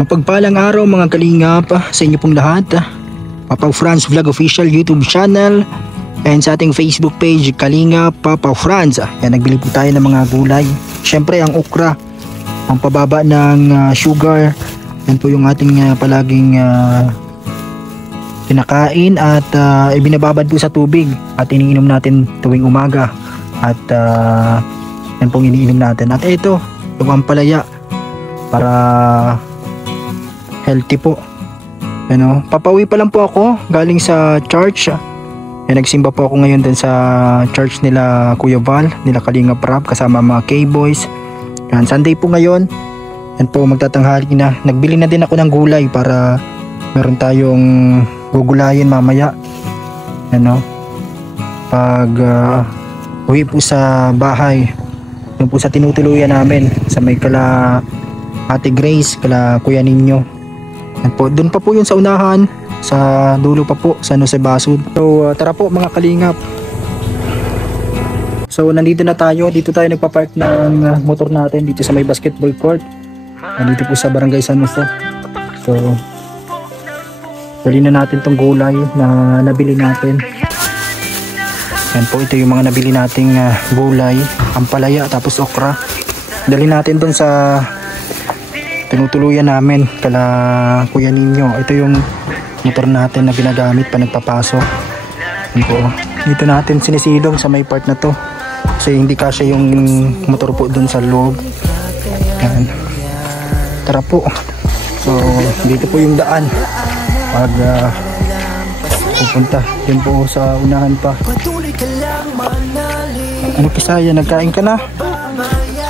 Mapagpalang araw mga kalingap sa inyo pong lahat. Papa Franz Vlog Official YouTube channel and sa ating Facebook page Kalingap Papa Franz. Yan, nagbili po tayo ng mga gulay. Syempre ang okra, ang pababa ng sugar. Yan po yung ating palaging pinakain at ibinababad po sa tubig at iniinom natin tuwing umaga. At yan pong iniinom natin. At ito, yung ampalaya para healthy po. Ano, papauwi pa lang po ako galing sa church. Nagsimba po ako ngayon din sa church nila Kuya Val, nila Kalinga Prab kasama mga K-boys. Yan, Sunday po ngayon. Yan po, magtatanghali na. Nagbili na din ako ng gulay para meron tayong gugulayin mamaya. Ano? Pag uwi po sa bahay, yun po sa tinutuluyan namin sa may kala Ate Grace, kala Kuya Ninyo. Yan po, doon pa po yun sa unahan, sa dulo pa po, sa Jose Basud. So tara po mga kalingap. So nandito na tayo, dito tayo nagpa-park ng motor natin dito sa may basketball court. Nandito po sa Barangay San Jose. So dali na natin tong gulay na nabili natin. Yan po, ito yung mga nabili nating gulay, ampalaya tapos okra. Dali natin doon sa tinutuluyan namin kala Kuya Ninyo. Ito yung motor natin na ginagamit pa nagpapasok. Yan po, dito natin sinisilong sa may part na to kasi hindi kasya yung motor po doon sa loob. Yan. Tara po. So dito po yung daan pag pupunta. Yan po sa unahan pa. Ano Kisaya, nagkain ka na?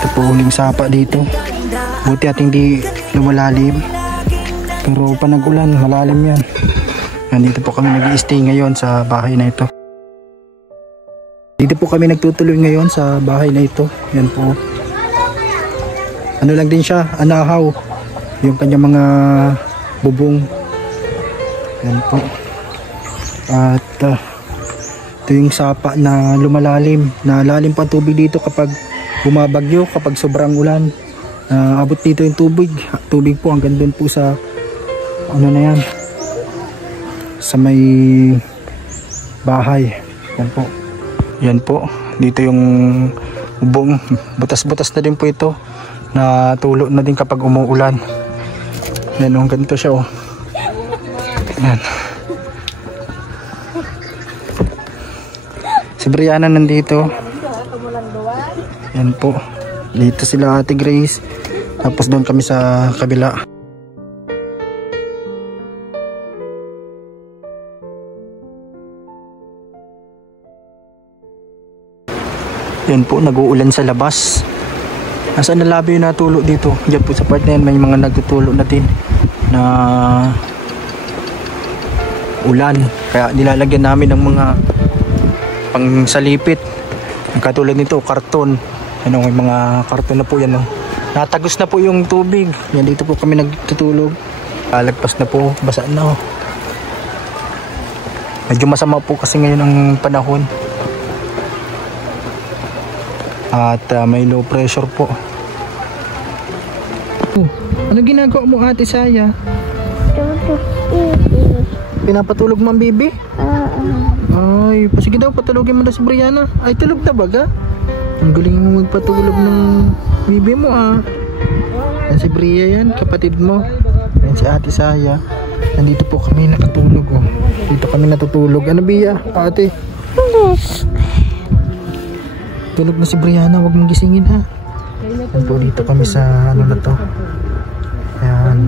Ito po uling sapa dito. Buti at hindi lumalalim. Pero pa nag-ulan, malalim yan. Nandito po kami nag-i-stay ngayon sa bahay na ito. Dito po kami nagtutuloy ngayon sa bahay na ito. Yan po. Ano lang din siya, anahaw. Yung kanyang mga bubong. Yan po. At ito yung sapa na lumalalim. Nalalim pa tubig dito kapag bumabagyo, kapag sobrang ulan. Abot dito yung tubig po hanggang doon po sa ano na yan, sa may bahay. Yan po, dito yung bubong, butas-butas na din po ito, natulo na din kapag umuulan. Yan o, ganito siya o. Yan, si Brianna nandito. Yan po, dito sila Ate Grace, tapos doon kami sa kabila. Yan po, nag-uulan sa labas. Nasaan na labi yung natulo dito? Diyan po sa part na yan may mga nagtutulo na din na ulan, kaya nilalagyan namin ng mga pangsalipit. Ang katulad nito, karton. Ano, may mga karton na po yan. Natagos na po yung tubig. Yan, dito po kami nagtutulog. Alagpas na po, basa na. Medyo masama po kasi ngayon ang panahon. At may low pressure po. Ano ginagawa mo Ate Saya? Pinapatulog mo ang baby? Ay, sige daw, patulogin mo na si Brianna. Ay, tulog na baga? Ang galing mo magpatulog ng bibi mo Yan si Bria yan, kapatid mo. Yan si Ate Saya. Nandito po kami nakatulog Dito kami natutulog. Ano Bia? Ate? Tulog na si Brianna, huwag mong gisingin ha. Yan po, dito kami sa ano na to. Yan.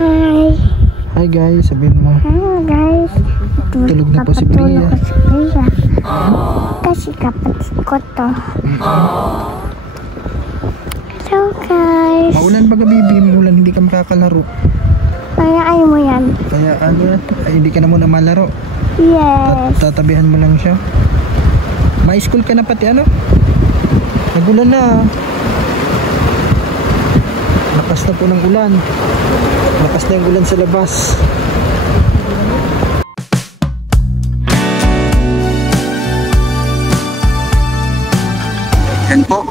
Hi. Hi guys, sabihin mo. Hello guys. Tulog na po si Bria. Kasi kapatid ko to. So guys. Maulan ba gabi? Maulan, hindi ka makakalaro. Kaya ayaw mo yan. Kaya ano, ay, hindi ka na muna malaro. Yes. Tatabihan mo lang siya. May school ka na pati ano? Nagulan na. Lakas na po ng ulan. Lakas na yung ulan sa labas. Yan po.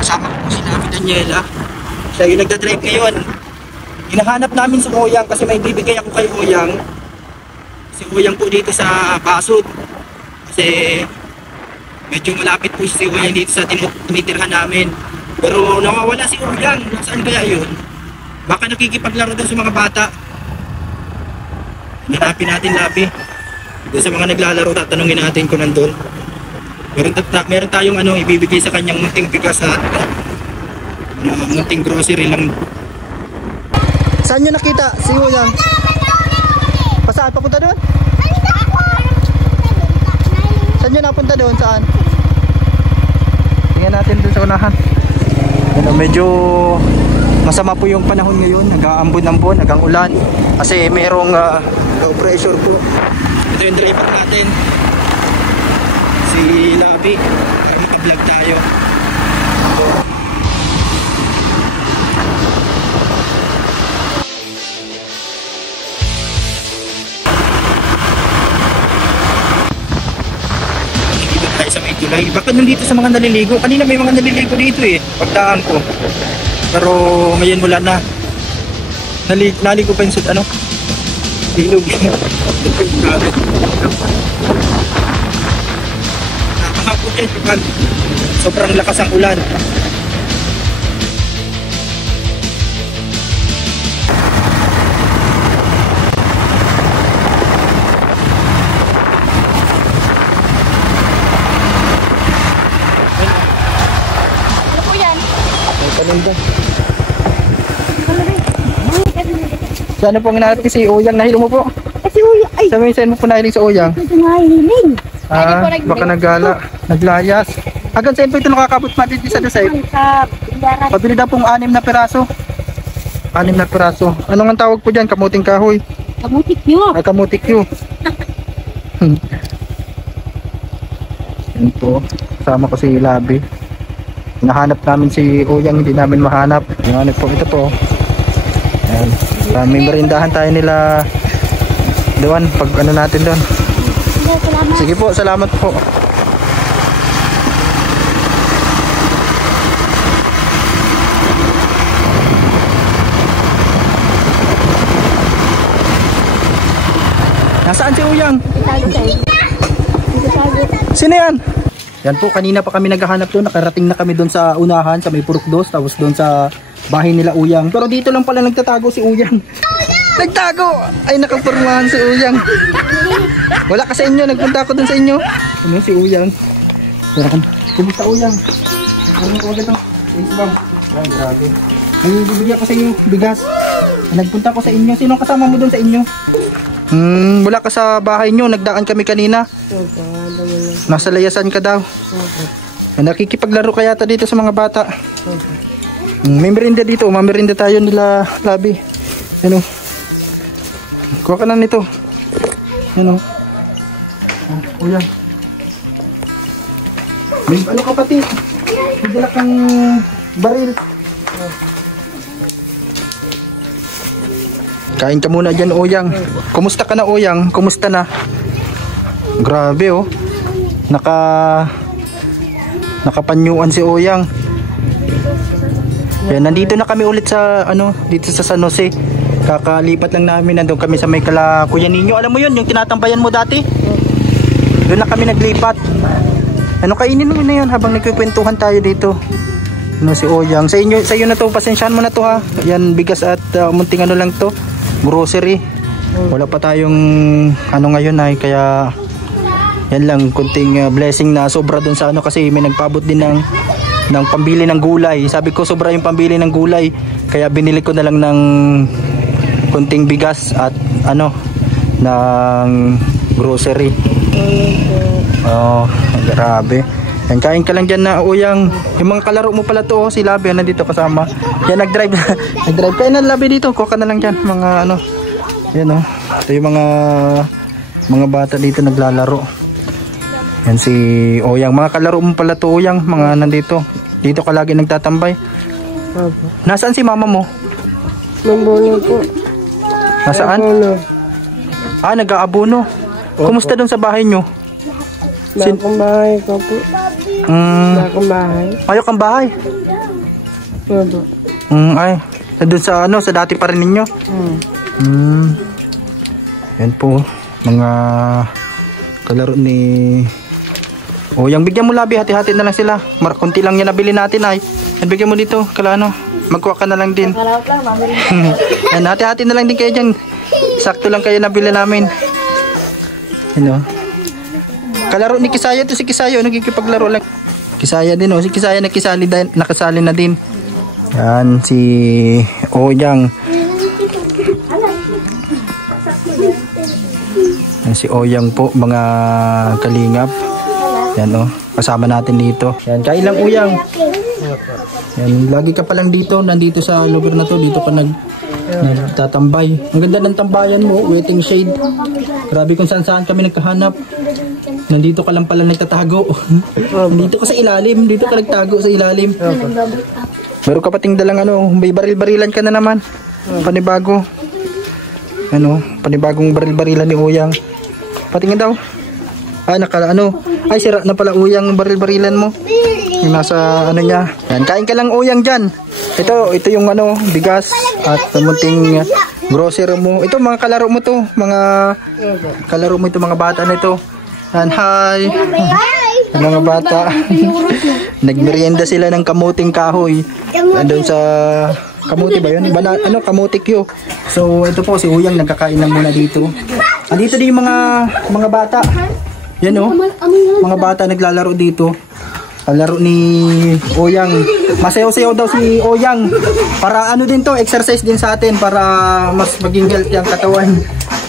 Kasama ko si Navi Daniela. Siya yung nagdadrive ngayon. Hinahanap namin si Oyang kasi may bibigay ako kay Oyang. Si Oyang po dito sa Pasud. Kasi medyo malapit po si Oyang dito sa tinitirhan namin. Pero nawawala si Oyang. Nasaan kaya yun? Baka nakikipaglaro doon sa mga bata. Hanapin natin, Labi. Doon sa mga naglalaro, tatanungin natin kung nandun. Meron tayong ibibigay sa kanyang munting bigas at munting grocery lang. Saan nyo nakita si Oyang? Saan? Papunta doon? Saan nyo napunta doon? Saan? Tingnan natin doon sa unahan. Medyo masama po yung panahon ngayon. Nag-aambon-ambon, nag-ulan. Kasi merong low pressure po. Ito yung driver natin, si Labi, para makablog tayo. Dito tayo sa may tulay. Baka nandito sa mga naliligo. Kanina may mga naliligo dito pagdaan ko. Pero ngayon wala na. Naligo pa yung ilog. Nakakapot yan kapag sobrang lakas ang ulan. Ano po yan? May paninda. So ano pong hinahanap si Oyang? Nahilo mo po? Si Uyang. Ay! Sabi mo po nahiling sa Oyang? Ito nga hiling. Baka nagala, naglayas. Hanggang saan po ito nakakabot pa dito sa Dusay? Pabili daw pong 6 na piraso. 6 na piraso. Anong ang tawag po dyan? Kamuting kahoy? Kamutik nyo. Ay, kamutik yun. Yan po. Kasama ko si Labi. Hinahanap namin si Oyang, hindi namin mahanap. Hinahanap po ito po. Ayan. May merindahan tayo nila doon pag natin doon. Sige po, salamat po. Nasaan si Oyang? Sino yan? Yan po, kanina pa kami naghahanap doon. Nakarating na kami doon sa unahan, sa may Purukdos, tapos doon sa bahay nila Oyang. Pero dito lang pala nagtatago si Oyang. Nagtago! Ay, nakapurmahan si Oyang. Wala ka sa inyo, nagpunta ako doon sa inyo. Ano si Oyang? Kumusta Oyang? Ano ko agad ito? Bang. Ay, grabe. May bibigyan ko sa inyo bigas. Nagpunta ko sa inyo. Sino kasama mo doon sa inyo? Wala ka sa bahay nyo. Nagdaan kami kanina. Nasa layasan ka daw. Nakikipaglaro ka yata dito sa mga bata. May merinda dito. Mamerinda tayo nila Labi. Ano? Kuha ka na nito. Ano? Oyang. May ano ka pati? May dala kang baril. Kain ka muna dyan, Oyang. Kumusta ka na, Oyang? Kumusta na? Grabe, oh. Nakapanyuan si Oyang. Yan, nandito na kami ulit sa, dito sa San Jose. Kakalipat lang namin, nandun kami sa may Kuya Ninyo. Alam mo yun, yung tinatambayan mo dati? Doon na kami naglipat. Kainin mo na yan habang nagkikwentuhan tayo dito. Si Oyang. Sa iyo na to, pasensyahan mo na to ha. Yan, bigas at munting lang to. Grocery. Wala pa tayong ngayon ay kaya yan lang, kunting blessing na sobra dun sa kasi may nagpabot din ng pambili ng gulay. Sabi ko sobra yung pambili ng gulay. Kaya binili ko na lang ng kunting bigas at ng grocery. Oh, grabe. Yan, kain ka lang dyan na Oyang. Yung mga kalaro mo pala to, si Labi nandito kasama. Yan, nag-drive. Nag-drive kayo na Labi dito. Kuha ka na lang dyan. Mga yan ito yung mga bata dito naglalaro. Yan si Oyang. Mga kalaro mo pala to Oyang. Mga nandito. Dito ka lagi nagtatambay. Nasaan si mama mo? Nambono po. Nasaan? Nag-aabono. Kumusta doon sa bahay nyo? Bakong bahay ko po. Bakong bahay. Ayaw kang bahay? Opo. Ay, doon sa ano, sa dati pa rin ninyo. Yan po, mga kalaro ni Oyang. Bigyan mo Labi, hati-hati na lang sila. Kunti lang yan nabili natin ay. Yan, bigyan mo dito, kalano. Magkuha ka na lang din. Yan, hati-hati na lang din kayo dyan. Sakto lang kayo nabili namin. Ano? Kalaro ni Kisaya to, si Kisaya nagkikipaglaro lang. Kisaya din si Kisaya nakasali na din. Yan si Oyang. Yan si Oyang po, mga kalingap. Yan kasama natin dito. Yan, kailang Oyang. Yan, lagi ka pa lang dito, nandito sa lugar na to, dito ka nagtatambay. Ang ganda ng tambayan mo, waiting shade. Grabe kung saan kami nagkahanap. Nandito ka lang pala nagtatago. Dito ka sa ilalim, dito ka nagtago sa ilalim. Meron ka pating dalang may baril-barilan ka na naman. Panibago. Panibagong baril-barilan ni Oyang. Patingin daw. Ay sira na pala Oyang baril-barilan mo. Yung nasa niya. Yan, kain ka lang Oyang dyan. Ito yung bigas at munting grocery mo. Ito mga kalaro mo to, mga kalaro mo ito, mga bata nito. Yan, hi. Mga bata. Nagmerienda sila ng kamuting kahoy. Andun sa kamuti ba yun? Kamutik yun. So ito po si Oyang nagkakain lang muna dito. Andito din yung mga bata. Yan mga bata naglalaro dito. Laro ni Oyang. Masayaw-sayaw daw si Oyang. Para din to, exercise din sa atin para mas maging healthy ang katawan.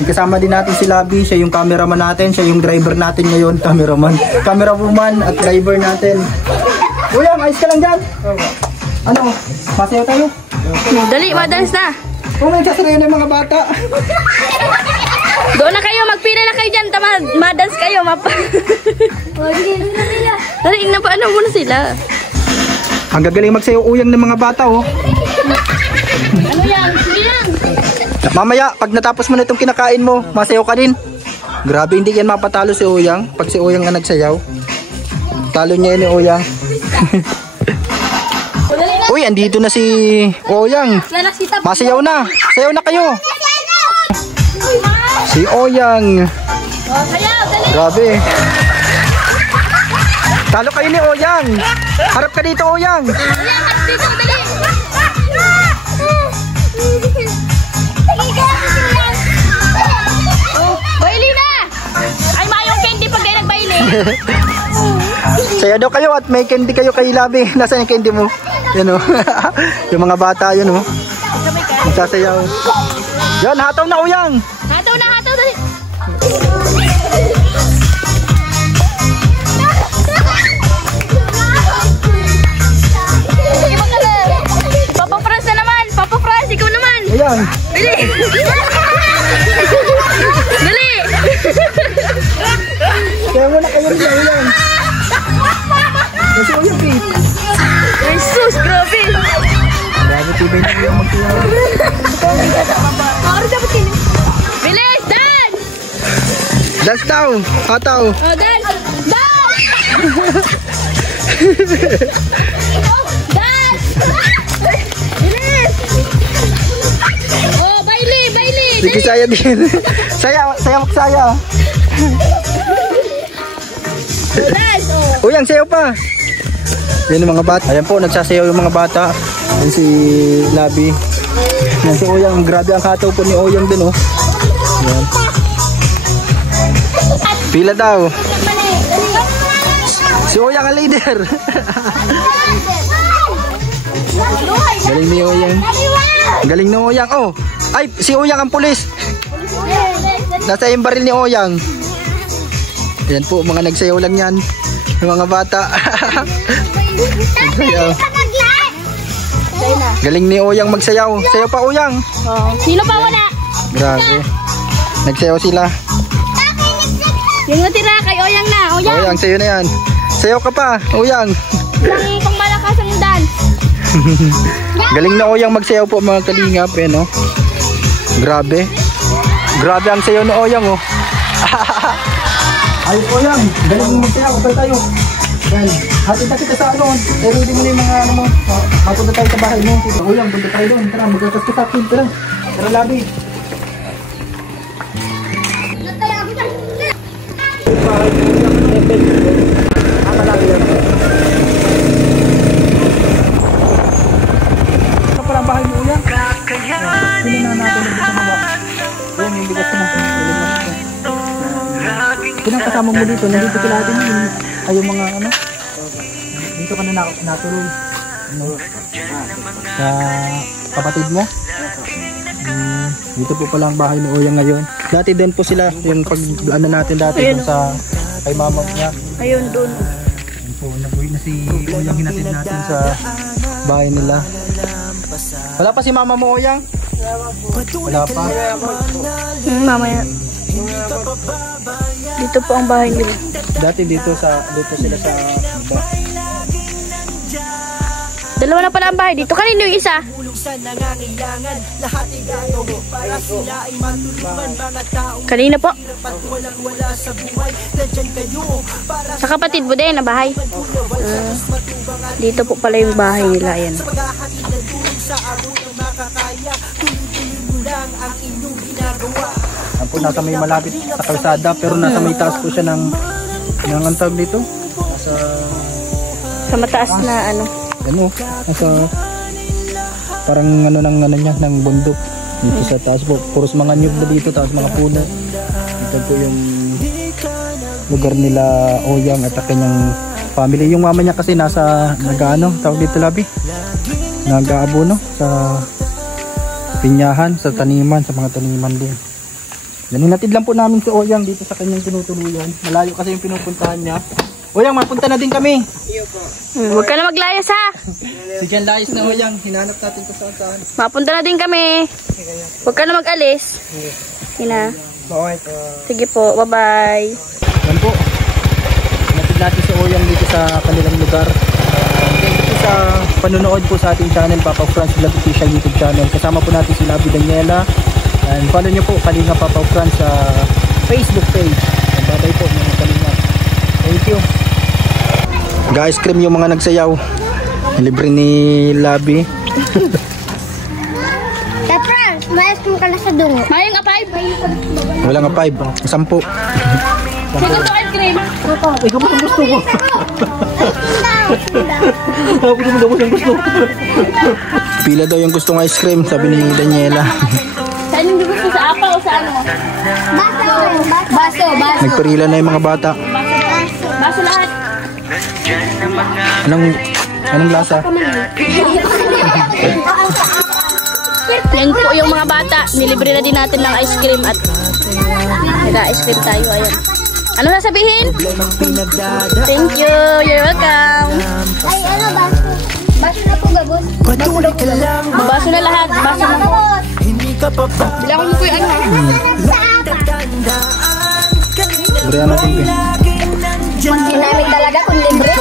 Kasama din natin si Labi, siya yung cameraman natin, siya yung driver natin ngayon, camerawoman at driver natin. Oyang, ayos ka lang dyan. Masayaw tayo? Dali, madance na. Nagsasayaw na yung mga bata. Doon na kayo, magpila na kayo dyan. Madance kayo, Dali, paano muna sila? Ang gagaling magsayaw Oyang ng mga bata Yan? Sige lang. Mamaya, pag natapos mo na itong kinakain mo, masayaw ka din. Grabe, hindi yan mapatalo si Oyang. Pag si Oyang nga nagsayaw, talo niya ni Oyang. Uy, andito na si Oyang. Masayaw na. Sayaw na kayo. Si Oyang. Grabe. Talo kayo ni Oyang. Harap ka dito, Oyang. Dito, dali. Baili na! Ay, mayong candy pag kayo nagbaili. Saya daw kayo at may candy kayo kay Labi. Nasaan yung candy mo? Yan yung mga bata yun magsasayaw. Yan, hataw na Oyang. Hataw na, dali. Papa Franz na naman. Papa Franz, ikaw naman. Ayan. Dali. Dali. Kaya mo na kayo rin Oyang. Kasi Oyang Jesus, grabe. Grabe, tibay na Oyang magtiyaw. Bilis, dance! Dance daw. Hataw. Oh, dance! Dance! Dance! Bilis! Oh, baili! Sige, saya din. Saya. Dance! Oyang, sayaw pa. Yan yung mga bata. Ayan po, nagsasayaw yung mga bata. Yan si Labi. Yan si Oyang. Grabe ang hataw po ni Oyang din Yan. Pila daw. Si Oyang ang leader. Galing ni Oyang. Galing ni Oyang. Ay, si Oyang ang pulis. Nasa yung baril ni Oyang. Yan po, mga nagsayaw lang yan. Yung mga bata. Nagsayaw. Galing ni Oyang magsayaw. Sayaw pa Oyang. Sino pa wala? Grabe. Nagsayaw sila. Yung natira kay Oyang na. Oyang, sayo na yan. Sayaw ka pa, Oyang. Yung pang malakas ang dance. Galing na Oyang magsayaw po mga kalingap. Grabe. Grabe ang sayaw ni Oyang Ay Oyang, galing magsayaw. Tayo tayo. Yan. Hatid na kita sa ano. Ready mo na yung mga ano mo. Mapunta tayo sa bahay mo. Uyang, punta tayo doon. Tara, magkakas kita. Tara. Tara, Labi. Ito pala ang bahay mo, Uyang. Sino na natin sa baba? Uyang, yung bigas mo. Sino ang kasama mo dito? Nandito sila natin yun. Ay, yung mga ano? Dito ka na natuloy. Ano? Sa kapatid mo? Dito po pala ang bahay ni Uyang ngayon. Dati doon po sila, yung pag ano natin dati doon sa kay mama niya. Ayun, doon. Ayun po, nag-uwi na si Uyang, hinatid natin sa bahay nila. Wala pa si mama mo, Uyang? Wala pa? Mamaya. Dito po ang bahay nila. Dati dito sila sa baba. Dalawa na pala ang bahay dito. Kanino yung isa? Kanina po. Sa kapatid mo din na bahay. Dito po pala yung bahay nila. Ayan. Yan po, nasa may malapit sa kalsada pero nasa may taas po siya ng ang tawag dito. Sa mataas na ano. Ano, nasa parang ano niya ng bundok dito sa taas po. Puros mga nyug na dito, tapos mga puno. Ito po yung lugar nila Uyang at kanyang family. Yung mama niya kasi nasa nag-ano, tawag dito Labi, nag-aabono sa pinyahan, sa taniman, sa mga taniman din. Yan, hinatid lang po namin si Uyang dito sa kanyang tinutuluyan. Malayo kasi yung pinupuntahan niya. Uyang, mapunta na din kami. Huwag ka na maglayas ha. Sige, layas na Uyang. Hinanap natin kung saan. Mapunta na din kami. Huwag ka na mag-alis. Hina. Sige po, bye-bye. Yan po. Hinatid natin si Uyang dito sa kanilang lugar. Thank you sa panonood po sa ating channel, Papa Franz Vlog Official YouTube channel. Kasama po natin si Labi Daniela. And follow nyo po Kalinga Papa Franz sa Facebook page. Bye-bye po mga Kalinga. Thank you. Guys, cream yung mga nagsayaw. Libre ni Labi. Kapran, mayas kong kala sa dungo. Mayang apay. Wala nga 5, 10. Segundo ice cream. Ikaw mo gusto ko. Pila daw yung gustong ice cream, sabi ni Daniela. Saan yung gusto, sa apa o sa ano? Baso. Nagperila na yung mga bata. Baso lahat. Anong lasa? Yan po yung mga bata. Nilibre na din natin ng ice cream at nag-ice cream tayo. Ayan. Ano sasabihin? Thank you. You're welcome. Ay, ano, baso? Baso na po, gabos. Baso na lahat. Baso na. Bilangan mo po yung ano. Libre natin din. Hindi namin talaga kung libre.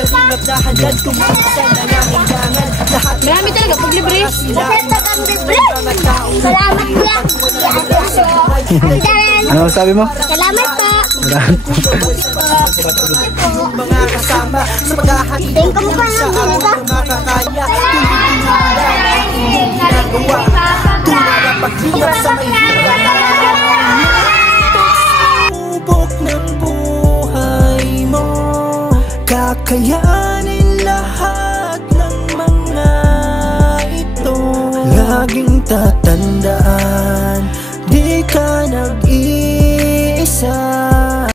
Marami talaga pag libre. Kasi tagang libre. Salamat lang. Ano sabi mo? Salamat po. Salamat. Tingko mo pa lang dito. Subok ng buhay mo, kakayanin lahat ng mga ito. Laging tatanda